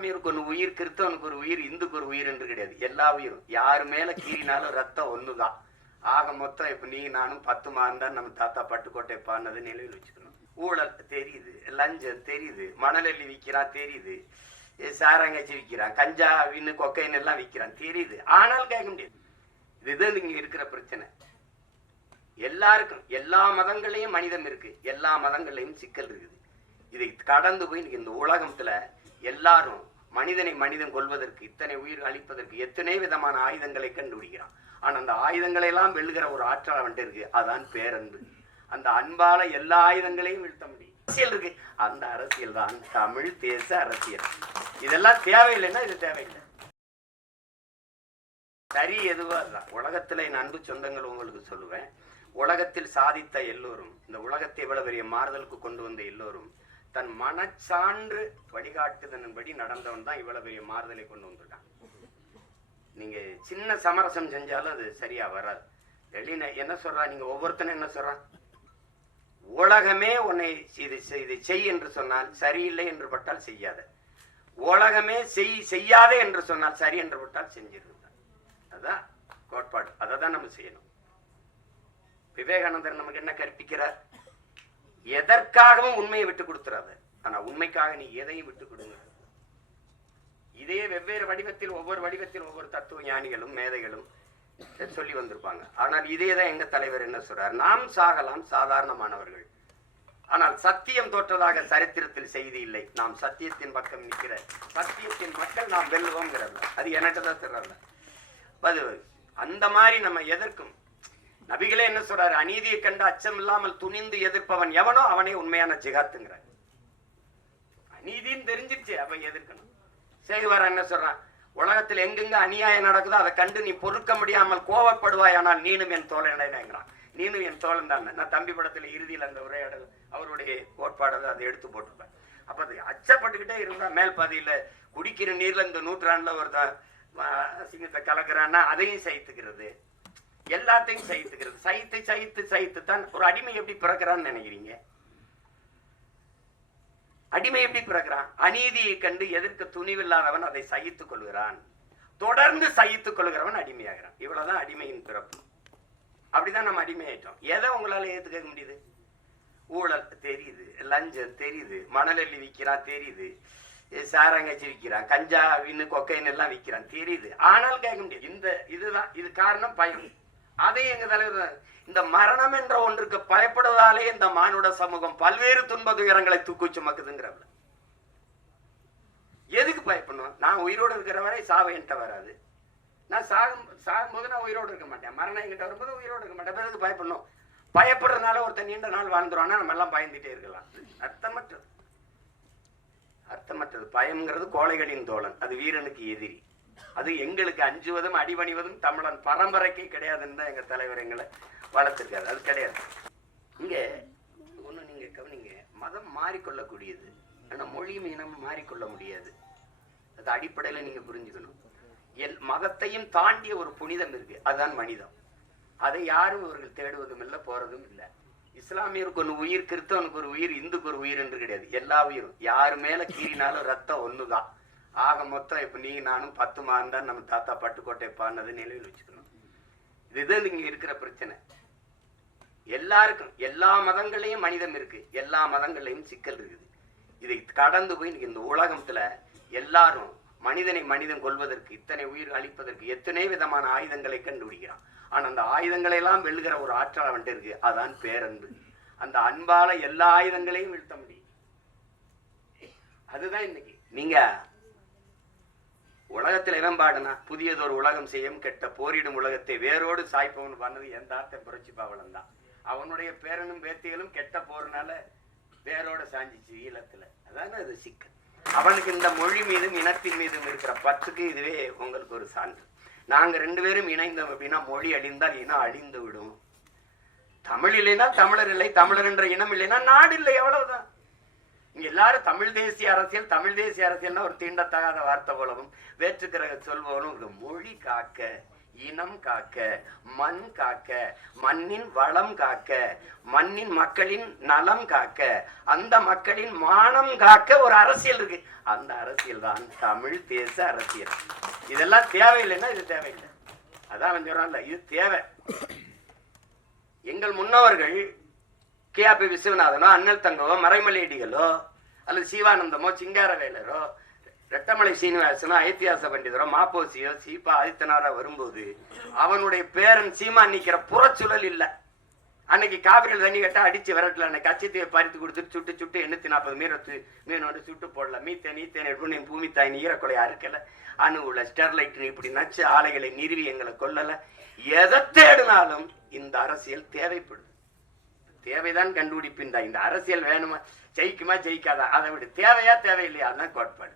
இஸ்லாமியருக்கு ஒன்று உயிர், கிறிஸ்தவனுக்கு ஒரு உயிர், இந்துக்கு ஒரு உயிர் என்று கிடையாது. எல்லா உயிரும் யாரு மேல கீறினாலும் ரத்தம் ஒண்ணுதான். ஆக மொத்தம் இப்ப நீ நானும் 10 மாதம் தான் நம்ம தாத்தா பட்டுக்கோட்டை பாடினது நினைவில் வச்சுக்கணும். ஊழல் தெரியுது, லஞ்சம் தெரியுது, மணலெல்லி விற்கிறான் தெரியுது, சாரங்காய்ச்சி விற்கிறான், கஞ்சா வின்னு கொக்கைன்னு எல்லாம் விற்கிறான் தெரியுது. ஆனால் கேட்க முடியாது. இதுதான் இங்க இருக்கிற பிரச்சனை. எல்லாருக்கும் எல்லா மதங்களையும் மனிதம் இருக்கு, எல்லா மதங்களையும் சிக்கல் இருக்குது. இதை கடந்து போய் இந்த உலகத்துல எல்லாரும் மனிதனை மனிதன் கொள்வதற்கு, இத்தனை உயிர் அழிப்பதற்கு எத்தனை விதமான ஆயுதங்களை கண்டுபிடிக்கிறான். ஆனா அந்த ஆயுதங்களை எல்லாம் வெல்லுகிற ஒரு ஆற்றல் அவன்ட்டு இருக்கு. அதான் பேரன்பு. அந்த அன்பால எல்லா ஆயுதங்களையும் வீழ்த்த முடியும். அரசியல் இருக்கு, அந்த அரசியல் தான் தமிழ் தேச அரசியல். இதெல்லாம் தேவையில்லைன்னா இது தேவையில்லை. சரி எதுவோ அதுதான். உலகத்துல என் அன்பு சொந்தங்கள் உங்களுக்கு சொல்லுவேன், உலகத்தில் சாதித்த எல்லோரும், இந்த உலகத்தை இவ்வளவு பெரிய மாறுதலுக்கு கொண்டு வந்த எல்லோரும் தன் மனச்சான்று வழிகாட்டுதன்படி நடந்தவன் தான் இவ்வளவு பெரிய மாறுதலை கொண்டு வந்திருக்கான். நீங்க சின்ன சமரசம் செஞ்சாலும் அது சரியா வராது. வெளியில என்ன சொல்றா, நீங்க ஒவ்வொருத்தனும் என்ன சொல்றான், உலகமே உன்னை இது செய் என்று சொன்னால் சரியில்லை என்று பட்டால் செய்யாத, உலகமே செய்யாதே என்று சொன்னால் சரி என்று பட்டால் செஞ்சிருந்தான். அதுதான் கோட்பாடு. அதை தான் நம்ம செய்யணும். விவேகானந்தர் நமக்கு என்ன கற்பிக்கிறார், எதற்காகவும் உண்மையை விட்டு கொடுத்துறாது, ஆனா உண்மைக்காக நீ எதையும் விட்டு கொடுங்க. இதே வெவ்வேறு வடிவத்தில் ஒவ்வொரு வடிவத்தில் ஒவ்வொரு தத்துவ ஞானிகளும் மேதைகளும் சொல்லி வந்திருப்பாங்க. ஆனால் இதேதான் எங்க தலைவர் என்ன சொல்றார், நாம் சாகலாம் சாதாரணமானவர்கள், ஆனால் சத்தியம் தோற்றதாக சரித்திரத்தில் செய்தி இல்லை. நாம் சத்தியத்தின் பக்கம் நிற்கிற சத்தியத்தின் மக்கள் நாம் வெல்லுவோங்கிறது. அது எனக்கு தான் தெரியல. அது அந்த மாதிரி நம்ம எதற்கும் நபிகளே என்ன சொல்றாரு, அநீதியை கண்டு அச்சம் இல்லாமல் துணிந்து எதிர்ப்பவன் எவனோ அவனே உண்மையான ஜிகாத்துங்கிறார். அநீதின்னு தெரிஞ்சிருச்சு, அவன் எதிர்க்கணும். சேகுவார் என்ன சொல்றான், உலகத்தில் எங்கெங்க அநியாயம் நடக்குதோ அதை கண்டு நீ பொறுக்க முடியாமல் கோவப்படுவாய், ஆனால் நீனும் என் தோழனேங்கிறான். நீனும் என் தோழன் தான். நான் தம்பி படத்துல இறுதியில் அந்த உரையாடல் அவருடைய கோட்பாடு அதை எடுத்து போட்டிருப்பேன். அப்ப அது அச்சப்பட்டுக்கிட்டே இருந்தா மேல் பாதியில குடிக்கிற நீர்ல இந்த நூற்றாண்டுல ஒருத்தன் சிங்கத்தை கலக்கிறான்னா அதையும் சகித்துக்கிறது, எல்லாத்தையும் சகித்துக்கிறது. சகித்து தான் ஒரு அடிமை எப்படி பிறக்கிறான்னு நினைக்கிறீங்க? அடிமை எப்படி பிறக்கிறான்? அநீதியை கண்டு எதிர்க்க துணிவில்லாதவன் அதை சகித்துக் கொள்கிறான், தொடர்ந்து சகித்துக் கொள்கிறவன் அடிமையாகிறான். இவ்வளவுதான் அடிமையின் பிறப்பு. அப்படிதான் நம்ம அடிமையாயிட்டோம். எதை உங்களால ஏத்துக்க முடியுது? ஊழல் தெரியுது, லஞ்சம் தெரியுது, மணலெல்லி விற்கிறான் தெரியுது, சாரங்காய்ச்சி விற்கிறான், கஞ்சா வின்னு கொக்கைன்னு எல்லாம் விற்கிறான் தெரியுது. ஆனால் கேட்க முடியாது. இதுதான் இது காரணம், பயம். அதே எங்க தலைவர் இந்த மரணம் என்ற ஒன்றுக்கு பயப்படுவதாலே இந்த மானுட சமூகம் பல்வேறு துன்ப துயரங்களை தூக்கி சுமக்குதுங்கிறவங்க. எதுக்கு பயப்படணும்? நான் உயிரோடு இருக்கிற வரை சாவு என்கிட்ட வராது. நான் சாகும்போது நான் உயிரோடு இருக்க மாட்டேன். மரணம் என்கிட்ட வரும்போது உயிரோடு இருக்க மாட்டேன். எதுக்கு பயப்படணும்? பயப்படுறதுனால ஒருத்தர் நீண்ட நாள் வாழ்ந்துருவானா நம்ம எல்லாம் பயந்துட்டே இருக்கலாம். அர்த்தமற்றது. பயம்ங்கிறது கோழைகளின் தோழன், அது வீரனுக்கு எதிரி. அது எங்களுக்கு அஞ்சுவதும் அடிபணிவதும் தமிழன் பரம்பரைக்கே கிடையாதுன்னு தான் எங்க தலைவர் எங்களை வளர்த்திருக்காரு. அது கிடையாது. இங்க ஒண்ணு நீங்க கவனிங்க, மதம் மாறிக்கொள்ளக்கூடியது, ஆனா மொழியும் இனமும் மாறிக்கொள்ள முடியாது. அது அடிப்படையில நீங்க புரிஞ்சுக்கணும். மதத்தையும் தாண்டிய ஒரு புனிதம் இருக்கு, அதுதான் மனிதம். அதை யாரும் அவர்கள் தேடுவதும் இல்லை, போறதும் இல்லை. இஸ்லாமியருக்கு ஒன்று உயிர், கிறிஸ்தவனுக்கு ஒரு உயிர், இந்துக்கு ஒரு உயிர் என்று கிடையாது. எல்லா உயிரும் யாரு மேல கீறினாலும் ரத்தம் ஒண்ணுதான். ஆக மொத்தம் இப்ப நீ நானும் 10 மாதம் தான் நம்ம தாத்தா பட்டுக்கோட்டை பாடினது நினைவில் வச்சுக்கணும். இதுதான் இங்க இருக்கிற பிரச்சனை. எல்லாருக்கும் எல்லா மதங்களையும் மனிதம் இருக்கு, எல்லா மதங்களையும் சிக்கல் இருக்குது. இதை கடந்து போய் இந்த உலகத்துல எல்லாரும் மனிதனை மனிதன் கொள்வதற்கு, இத்தனை உயிர் அழிப்பதற்கு எத்தனை விதமான ஆயுதங்களை கண்டுபிடிக்கிறான். ஆனா அந்த ஆயுதங்களை எல்லாம் வெல்லுகிற ஒரு ஆற்றல் அவன்ட்டு இருக்கு. அதான் பேரன்பு. அந்த அன்பால எல்லா ஆயுதங்களையும் வீழ்த்த முடியும். அதுதான் இன்னைக்கு நீங்க உலகத்தில் இடம்பாடுனா புதியதொரு உலகம் செய்யும் கெட்ட போரிடும் உலகத்தை வேரோடு சாய்ப்பவன் பண்ணது எந்த ஆர்த்த புரட்சி பாவலன் தான். அவனுடைய பேரனும் பேத்திகளும் கெட்ட போறனால வேரோட சாஞ்சிச்சு ஈழத்துல. அதான அது சிக்கல். அவனுக்கு இந்த மொழி மீதும் இனத்தின் மீதும் இருக்கிற பற்றுக்கு இதுவே உங்களுக்கு ஒரு சான்று. நாங்க 2 பேரும் இணைந்தோம் அப்படின்னா மொழி அழிந்தால் இனம் அழிந்து விடும். தமிழ் இல்லைன்னா தமிழர் இல்லை, தமிழர் என்ற இனம் இல்லைன்னா நாடு இல்லை. எவ்வளவுதான். இங்க எல்லாரும் தமிழ் தேசிய அரசியல்னா ஒரு தீண்டத்தகாத வார்த்தை போலவும் வேற்றுக்கிற சொல்வோனும் மொழி காக்க இனம் காக்க, மண் காக்க, மண்ணின் வளம் காக்க, மண்ணின் மக்களின் நலம் காக்க, அந்த மக்களின் மானம் காக்க ஒரு அரசியல் இருக்கு. அந்த அரசியல் தான் தமிழ் தேச அரசியல். இதெல்லாம் தேவையில்லைன்னா இது தேவையில்லை. அதான் சொல்றான்ல, இது தேவை. எங்கள் முன்னவர்கள் கே.ஆர்.பி. விஸ்வநாதனோ, அண்ணல் தங்கவோ, மறைமலையடிகளோ, அல்லது சிவானந்தமோ, சிங்காரவேலரோ, ரெட்டமலை சீனிவாசனோ, ஐத்தியாச பண்டிதரோ, மாப்போசியோ, சீபா ஆதித்தனாரோ வரும்போது அவனுடைய பேரன் சீமான் நிக்கிற புறச்சூழல் இல்லை. அன்னைக்கு காவிரியில் தண்ணி கட்ட அடிச்சு விரட்டல, அன்னைக்கு கச்சத்தையை பறித்து கொடுத்துட்டு சுட்டு சுட்டு 840 மீனோடு சுட்டு போடல. மீத்தேன் எடுப்பு நீ பூமி தாய் ஈரக்கொலை அறுக்கல, அணுவுல ஸ்டெர்லைட் இப்படி நச்சு ஆலைகளை நிறுவி எங்களை கொல்லல. எதை தேடினாலும் இந்த அரசியல் தேவைப்படும். தேவைதான் கண்டுபிடிப்பின் தான். இந்த அரசியல் வேணுமா, ஜெயிக்குமா ஜெயிக்காதா, அதை விட தேவையா தேவையில்லையா, அதுதான் கோட்பாடு.